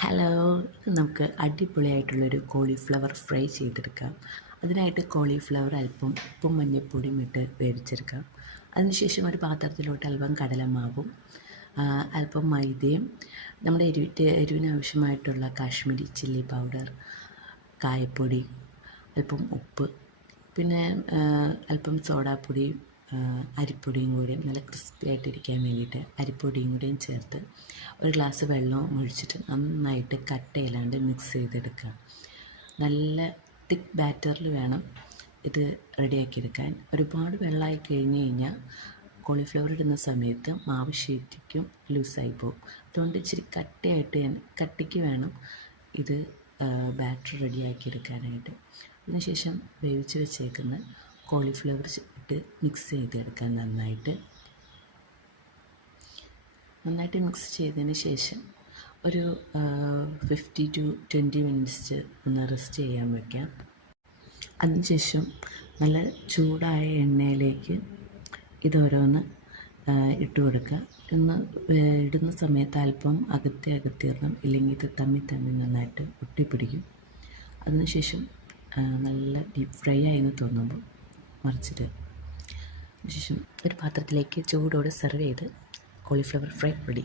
Hello, ഇത് നമുക്ക് അടിപൊളിയായിട്ടുള്ളൊരു cauliflower fry ചെയ്തെടുക്കാം. അതിനായിട്ട് കോളിഫ്ലവർ അല്പം ഉപ്പും മഞ്ഞൾപ്പൊടിയും ഇട്ട് വേവിച്ചെടുക്കാം. അതിനുശേഷം ഒരു പാത്രത്തിലോട്ട് അല്പം കടലമാവും അല്പം മൈദയും നമ്മുടെ എരിവിനാവശ്യമായിട്ടുള്ള കാശ്മീരി ചില്ലി പൗഡർ, കായപ്പൊടി, അല്പം ഉപ്പ്, പിന്നെ അല്പം സോഡാപ്പൊടിയും അരിപ്പൊടിയും കൂടി നല്ല ക്രിസ്പി ആയിട്ടിരിക്കാൻ വേണ്ടിയിട്ട് അരിപ്പൊടിയും കൂടിയും ചേർത്ത് ഒരു ഗ്ലാസ് വെള്ളവും ഒഴിച്ചിട്ട് നന്നായിട്ട് കട്ടയില്ലാണ്ട് മിക്സ് ചെയ്തെടുക്കുക. നല്ല തിക്ക് ബാറ്ററിൽ വേണം ഇത് റെഡിയാക്കിയെടുക്കാൻ. ഒരുപാട് വെള്ളമായി കഴിഞ്ഞ് കഴിഞ്ഞാൽ കോളിഫ്ലവർ ഇടുന്ന സമയത്ത് മാവ് ശരിക്കും ലൂസായി പോകും. അതുകൊണ്ട് ഇച്ചിരി കട്ടിക്ക് വേണം ഇത് ബാറ്റർ റെഡിയാക്കിയെടുക്കാനായിട്ട്. അതിനുശേഷം വേവിച്ച് വെച്ചേക്കുന്ന കോളിഫ്ലവർ ഇട്ട് മിക്സ് ചെയ്തെടുക്കാൻ നന്നായിട്ട് മിക്സ് ചെയ്തതിന് ശേഷം ഒരു 50 to 20 മിനിറ്റ്സ് ഒന്ന് റെസ്റ്റ് ചെയ്യാൻ വയ്ക്കാം. അതിനുശേഷം നല്ല ചൂടായ എണ്ണയിലേക്ക് ഇതോരോന്ന് ഇട്ട് കൊടുക്കുക. ഇടുന്ന സമയത്ത് അല്പം അകത്തിടണം, ഇല്ലെങ്കിൽ ഇത് തമ്മി നന്നായിട്ട് ഒട്ടിപ്പിടിക്കും. അതിനുശേഷം നല്ല ഡീപ്പ് ഫ്രൈ ആയെന്ന് തോന്നുമ്പോൾ മറിച്ചിട്ട് ശേഷം ഒരു പാത്രത്തിലേക്ക് ചൂടോടെ സെർവ് ചെയ്ത് കോളിഫ്ലവർ ഫ്രൈ റെഡി.